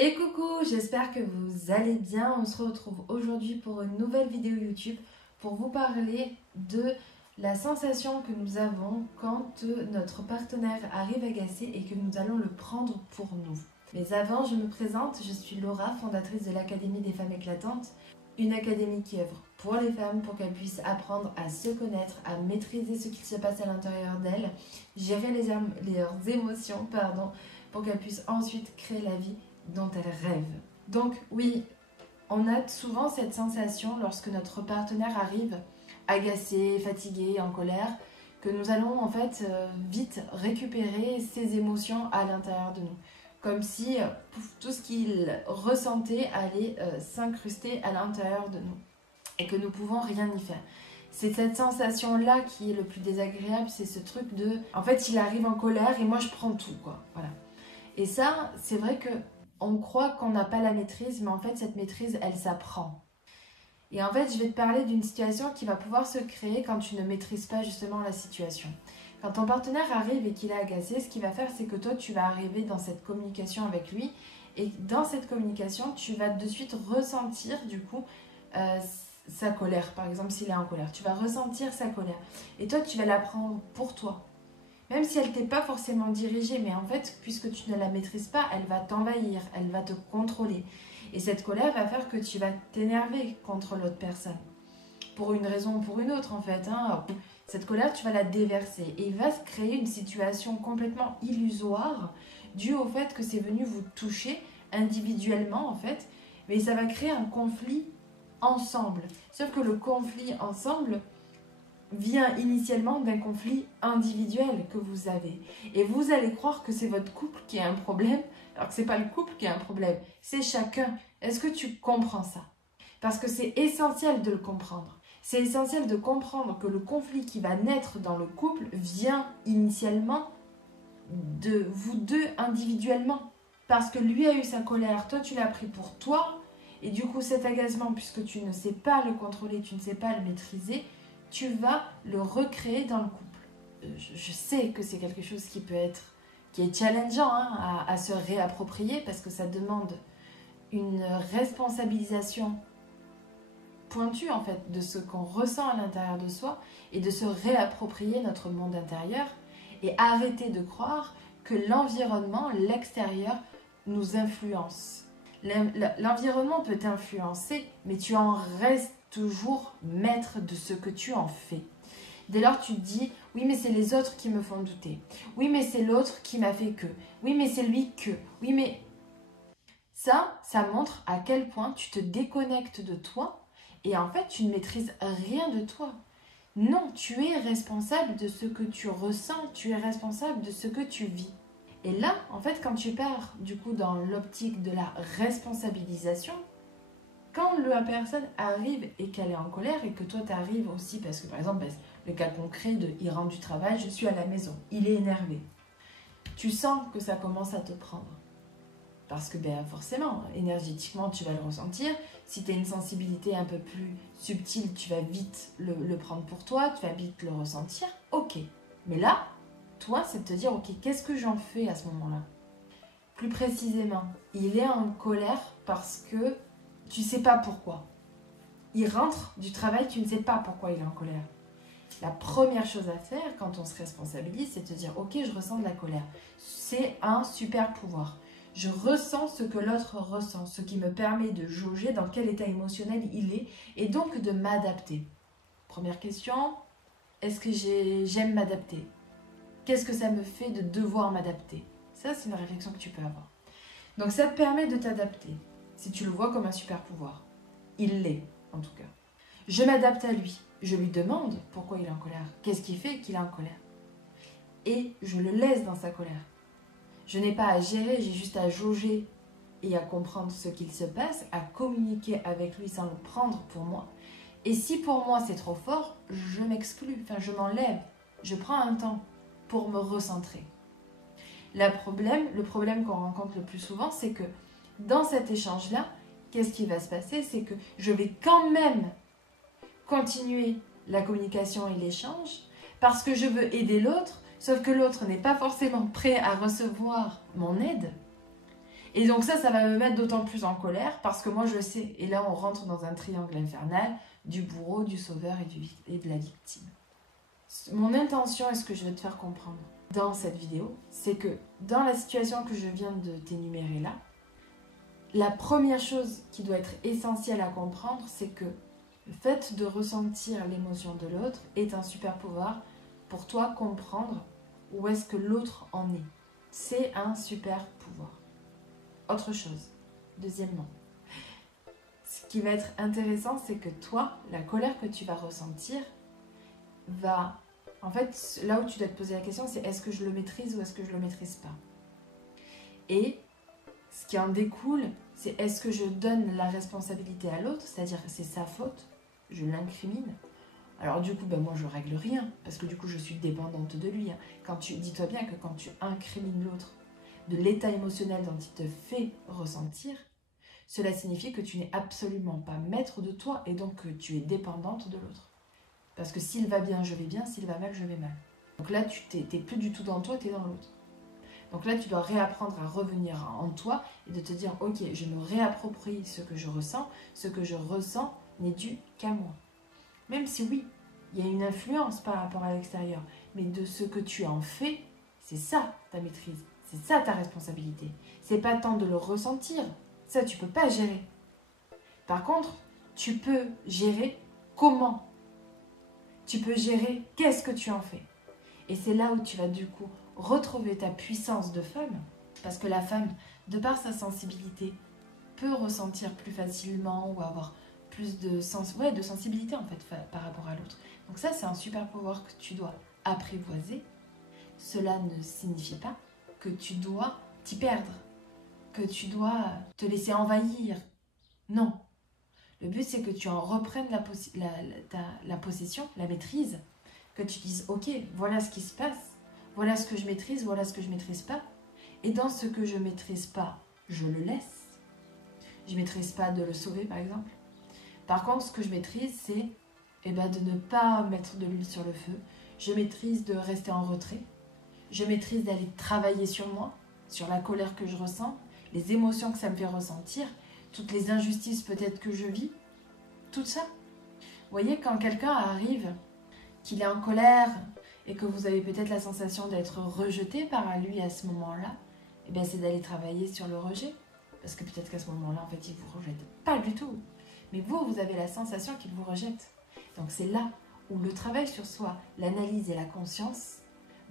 Et coucou, j'espère que vous allez bien. On se retrouve aujourd'hui pour une nouvelle vidéo YouTube pour vous parler de la sensation que nous avons quand notre partenaire arrive agacé et que nous allons le prendre pour nous. Mais avant, je me présente, je suis Laura, fondatrice de l'Académie des femmes éclatantes, une académie qui œuvre pour les femmes pour qu'elles puissent apprendre à se connaître, à maîtriser ce qui se passe à l'intérieur d'elles, gérer leurs émotions, pour qu'elles puissent ensuite créer la vie dont elles rêvent. Donc oui, on a souvent cette sensation lorsque notre partenaire arrive agacé, fatigué, en colère, que nous allons en fait vite récupérer ses émotions à l'intérieur de nous. Comme si tout ce qu'il ressentait allait s'incruster à l'intérieur de nous et que nous pouvons rien y faire. C'est cette sensation-là qui est le plus désagréable, c'est ce truc de... En fait, il arrive en colère et moi je prends tout, quoi. Voilà. Et ça, c'est vrai que on croit qu'on n'a pas la maîtrise, mais en fait, cette maîtrise, elle s'apprend. Et en fait, je vais te parler d'une situation qui va pouvoir se créer quand tu ne maîtrises pas justement la situation. Quand ton partenaire arrive et qu'il est agacé, ce qu'il va faire, c'est que toi, tu vas arriver dans cette communication avec lui. Et dans cette communication, tu vas de suite ressentir, du coup, sa colère. Par exemple, s'il est en colère, tu vas ressentir sa colère. Et toi, tu vas la prendre pour toi. Même si elle ne t'est pas forcément dirigée, mais en fait, puisque tu ne la maîtrises pas, elle va t'envahir, elle va te contrôler. Et cette colère va faire que tu vas t'énerver contre l'autre personne. Pour une raison ou pour une autre, en fait. Cette colère, tu vas la déverser. Et il va se créer une situation complètement illusoire, due au fait que c'est venu vous toucher individuellement, en fait. Mais ça va créer un conflit ensemble. Sauf que le conflit ensemble vient initialement d'un conflit individuel que vous avez. Et vous allez croire que c'est votre couple qui a un problème, alors que ce n'est pas le couple qui a un problème, c'est chacun. Est-ce que tu comprends ça? Parce que c'est essentiel de le comprendre. C'est essentiel de comprendre que le conflit qui va naître dans le couple vient initialement de vous deux individuellement. Parce que lui a eu sa colère, toi tu l'as pris pour toi, et du coup cet agacement, puisque tu ne sais pas le contrôler, tu ne sais pas le maîtriser, tu vas le recréer dans le couple. Je sais que c'est quelque chose qui est challengeant à se réapproprier parce que ça demande une responsabilisation pointue en fait de ce qu'on ressent à l'intérieur de soi et de se réapproprier notre monde intérieur et arrêter de croire que l'environnement, l'extérieur nous influence. L'environnement peut t'influencer, mais tu en restes toujours maître de ce que tu en fais. Dès lors, tu te dis, oui, mais c'est les autres qui me font douter. Oui, mais c'est l'autre qui m'a fait que. Oui, mais c'est lui que. Oui, mais... Ça montre à quel point tu te déconnectes de toi et en fait, tu ne maîtrises rien de toi. Non, tu es responsable de ce que tu ressens, tu es responsable de ce que tu vis. Et là, en fait, quand tu pars du coup dans l'optique de la responsabilisation, quand la personne arrive et qu'elle est en colère et que toi tu arrives aussi, parce que par exemple, le cas concret de il rentre du travail, je suis à la maison, il est énervé. Tu sens que ça commence à te prendre. Parce que forcément, énergétiquement, tu vas le ressentir. Si tu as une sensibilité un peu plus subtile, tu vas vite le prendre pour toi, tu vas vite le ressentir. Ok. Mais là, toi, c'est de te dire, ok, qu'est-ce que j'en fais à ce moment-là? Plus précisément, il est en colère parce que tu ne sais pas pourquoi. Il rentre du travail, tu ne sais pas pourquoi il est en colère. La première chose à faire quand on se responsabilise, c'est de te dire, ok, je ressens de la colère. C'est un super pouvoir. Je ressens ce que l'autre ressent, ce qui me permet de jauger dans quel état émotionnel il est et donc de m'adapter. Première question, est-ce que j'aime m'adapter? Qu'est-ce que ça me fait de devoir m'adapter? Ça, c'est une réflexion que tu peux avoir. Donc ça te permet de t'adapter, si tu le vois comme un super pouvoir. Il l'est, en tout cas. Je m'adapte à lui. Je lui demande pourquoi il est en colère. Qu'est-ce qui fait qu'il est en colère? Et je le laisse dans sa colère. Je n'ai pas à gérer, j'ai juste à jauger et à comprendre ce qu'il se passe, à communiquer avec lui sans le prendre pour moi. Et si pour moi c'est trop fort, je m'exclus, je m'enlève. Je prends un temps pour me recentrer. Le problème qu'on rencontre le plus souvent, c'est que dans cet échange-là, qu'est-ce qui va se passer? C'est que je vais quand même continuer la communication et l'échange parce que je veux aider l'autre, sauf que l'autre n'est pas forcément prêt à recevoir mon aide. Et donc ça va me mettre d'autant plus en colère parce que moi je sais, et là on rentre dans un triangle infernal du bourreau, du sauveur et de la victime. Mon intention et ce que je vais te faire comprendre dans cette vidéo, c'est que dans la situation que je viens de t'énumérer là, la première chose qui doit être essentielle à comprendre, c'est que le fait de ressentir l'émotion de l'autre est un super pouvoir pour toi comprendre où est-ce que l'autre en est. C'est un super pouvoir. Autre chose, deuxièmement, ce qui va être intéressant, c'est que toi, la colère que tu vas ressentir va... En fait, là où tu dois te poser la question, c'est est-ce que je le maîtrise ou est-ce que je le maîtrise pas? Et ce qui en découle, c'est est-ce que je donne la responsabilité à l'autre, c'est-à-dire c'est sa faute, je l'incrimine. Alors du coup, moi je règle rien, parce que du coup je suis dépendante de lui. Dis-toi bien que quand tu incrimines l'autre de l'état émotionnel dont il te fait ressentir, cela signifie que tu n'es absolument pas maître de toi et donc que tu es dépendante de l'autre. Parce que s'il va bien, je vais bien, s'il va mal, je vais mal. Donc là, tu n'es plus du tout dans toi, tu es dans l'autre. Donc là, tu dois réapprendre à revenir en toi et de te dire, ok, je me réapproprie ce que je ressens n'est dû qu'à moi. Même si oui, il y a une influence par rapport à l'extérieur, mais de ce que tu en fais, c'est ça ta maîtrise, c'est ça ta responsabilité. C'est pas tant de le ressentir, ça tu peux pas gérer. Par contre, tu peux gérer comment. Tu peux gérer qu'est-ce que tu en fais. Et c'est là où tu vas du coup retrouver ta puissance de femme, parce que la femme, de par sa sensibilité, peut ressentir plus facilement ou avoir plus de sensibilité en fait par rapport à l'autre. Donc ça, c'est un super pouvoir que tu dois apprivoiser. Cela ne signifie pas que tu dois t'y perdre, que tu dois te laisser envahir. Non. Le but, c'est que tu en reprennes la possession, la maîtrise, que tu dises, ok, voilà ce qui se passe, voilà ce que je maîtrise, voilà ce que je maîtrise pas. Et dans ce que je maîtrise pas, je le laisse. Je maîtrise pas de le sauver, par exemple. Par contre, ce que je maîtrise, c'est de ne pas mettre de l'huile sur le feu. Je maîtrise de rester en retrait. Je maîtrise d'aller travailler sur moi, sur la colère que je ressens, les émotions que ça me fait ressentir, toutes les injustices peut-être que je vis, tout ça. Vous voyez, quand quelqu'un arrive, qu'il est en colère et que vous avez peut-être la sensation d'être rejeté par lui à ce moment-là, c'est d'aller travailler sur le rejet. Parce que peut-être qu'à ce moment-là, en fait, il ne vous rejette pas du tout. Mais vous avez la sensation qu'il vous rejette. Donc c'est là où le travail sur soi, l'analyse et la conscience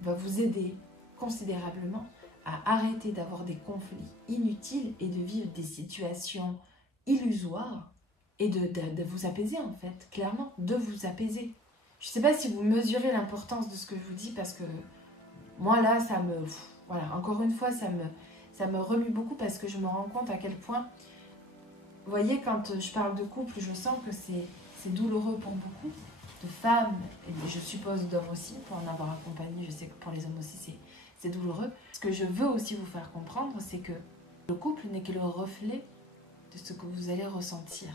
va vous aider considérablement à arrêter d'avoir des conflits inutiles et de vivre des situations illusoires et de vous apaiser en fait, clairement, de vous apaiser. Je ne sais pas si vous mesurez l'importance de ce que je vous dis parce que moi là, encore une fois, ça me remue beaucoup parce que je me rends compte à quel point, vous voyez, quand je parle de couple, je sens que c'est douloureux pour beaucoup de femmes, et je suppose d'hommes aussi, pour en avoir accompagné, je sais que pour les hommes aussi c'est douloureux. Ce que je veux aussi vous faire comprendre, c'est que le couple n'est que le reflet de ce que vous allez ressentir.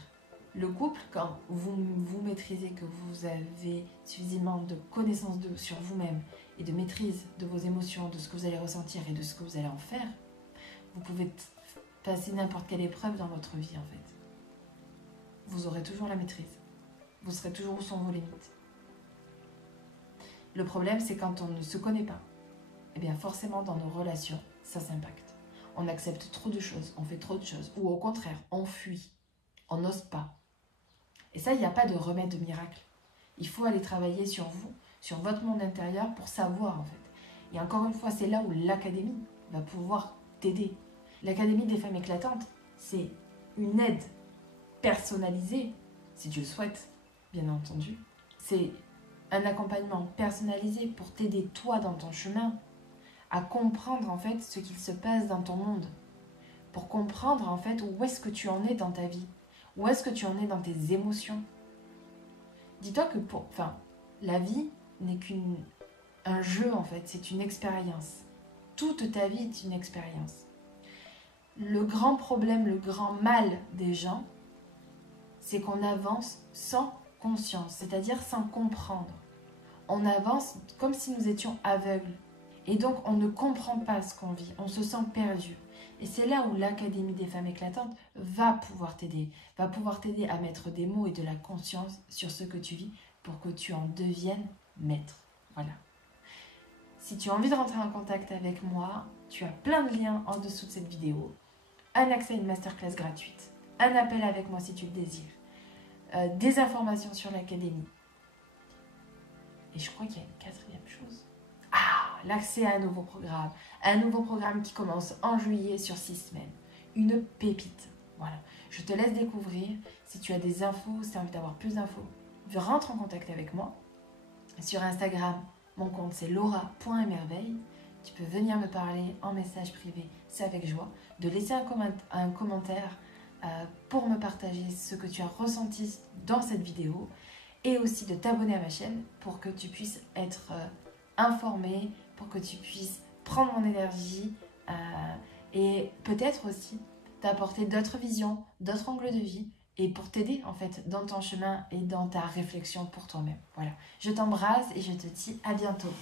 Le couple, quand vous maîtrisez, que vous avez suffisamment de connaissances sur vous-même et de maîtrise de vos émotions, de ce que vous allez ressentir et de ce que vous allez en faire, vous pouvez passer n'importe quelle épreuve dans votre vie en fait. Vous aurez toujours la maîtrise. Vous serez toujours où sont vos limites. Le problème, c'est quand on ne se connaît pas. Forcément, dans nos relations, ça s'impacte. On accepte trop de choses, on fait trop de choses. Ou au contraire, on fuit, on n'ose pas. Et ça, il n'y a pas de remède miracle. Il faut aller travailler sur vous, sur votre monde intérieur pour savoir en fait. Et encore une fois, c'est là où l'académie va pouvoir t'aider. L'Académie des femmes éclatantes, c'est une aide personnalisée, si tu le souhaites, bien entendu. C'est un accompagnement personnalisé pour t'aider toi dans ton chemin à comprendre en fait ce qu'il se passe dans ton monde. Pour comprendre en fait où est-ce que tu en es dans ta vie, où est-ce que tu en es dans tes émotions. Dis-toi que la vie n'est qu'un jeu en fait, c'est une expérience. Toute ta vie est une expérience. Le grand problème, le grand mal des gens, c'est qu'on avance sans conscience, c'est-à-dire sans comprendre. On avance comme si nous étions aveugles. Et donc, on ne comprend pas ce qu'on vit, on se sent perdu. Et c'est là où l'Académie des femmes éclatantes va pouvoir t'aider à mettre des mots et de la conscience sur ce que tu vis pour que tu en deviennes maître. Voilà. Si tu as envie de rentrer en contact avec moi, tu as plein de liens en dessous de cette vidéo. Un accès à une masterclass gratuite, un appel avec moi si tu le désires, des informations sur l'Académie. Et je crois qu'il y a une quatrième chose. Ah, l'accès à un nouveau programme qui commence en juillet sur 6 semaines. Une pépite. Voilà. Je te laisse découvrir. Si tu as des infos, si tu as envie d'avoir plus d'infos, rentre en contact avec moi. Sur Instagram, mon compte c'est laura.emerveille. Tu peux venir me parler en message privé, c'est avec joie. De laisser un commentaire pour me partager ce que tu as ressenti dans cette vidéo. Et aussi de t'abonner à ma chaîne pour que tu puisses être informé, pour que tu puisses prendre mon énergie et peut-être aussi t'apporter d'autres visions, d'autres angles de vie et pour t'aider en fait dans ton chemin et dans ta réflexion pour toi-même. Voilà, je t'embrasse et je te dis à bientôt.